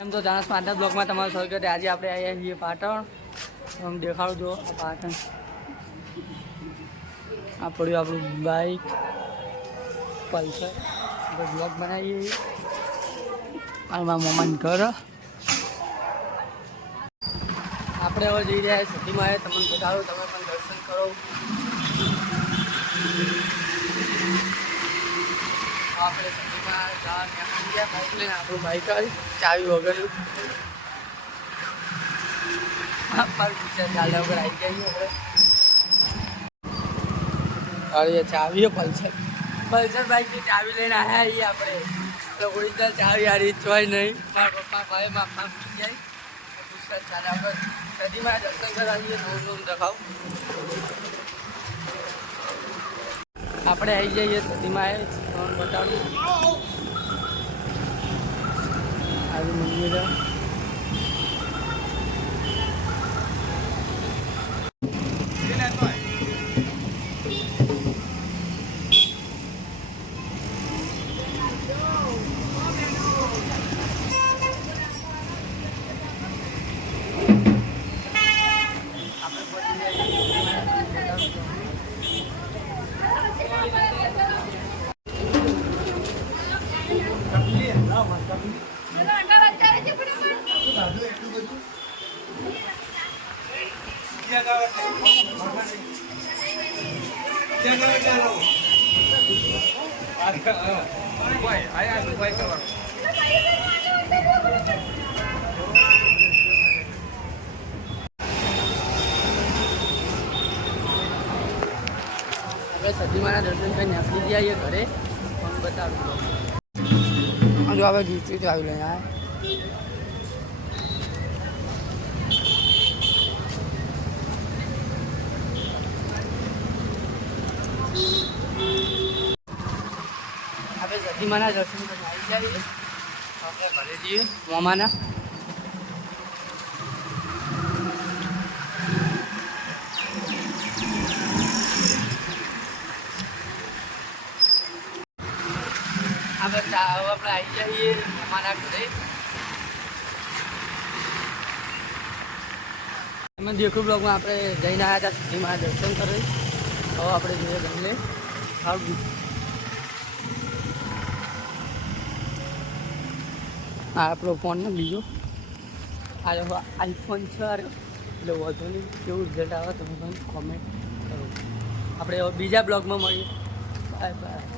એમ તો જાણસ પાટણ બ્લોકમાં તમારું સ્વાગત છે। આજે આપણે આવ્યા છીએ પાટણ। આમ દેખાડું જો પાટણ આ પડ્યું આપણું બાઈક પલ્સર બ્લોક બનાવીએ અને મારા મમ્માનું ઘર આપણે હવે જઈ રહ્યા સિટીમાં તમને બતાડો તમે પણ દર્શન કરો। આપણે સિટીમાં બાઈક લઈને આપણું બાઈક આવી ચાવી વગરનું ચાલ્યા વગર આવી ગયા આપણે ચાવી પલ્સર બાઈકની ચાવી લઈને આવ્યા છીએ આપણે ઓરિજિનલ ચાવી આ રીત હોય નહીં મારા પપ્પા ભાઈ માપમાં મૂકી જાય ગુજરાત ચાલે આપણે નદીમાં દર્શન કરાવીએ નવું દેખાવ આપણે આવી જઈએ નદીમાં બતાડું આવી મંદિર સદીમાના દર્શન કરીને આપી જઈએ ઘરે પણ બતાવું જો આપણે ગીચું ચાવી લઈને આપણે સદીમાના દર્શન કરીને આવી જઈએ આપણે ઘરે જઈએ મામાના આપણે આવી જઈએ અમારા ઘરે એમાં દેખું બ્લોગમાં આપણે જઈને આવ્યા હતા સિટીમાં દર્શન કરી હવે આપણે જોઈએ ગમે સારું આ આપણો ફોન ને બીજો આ આઈફોન 6 એટલે વધુ નહીં કેવું રિઝલ્ટ આવે તમે પણ કોમેન્ટ કરો આપણે બીજા બ્લોગમાં મળીએ બાય બાય।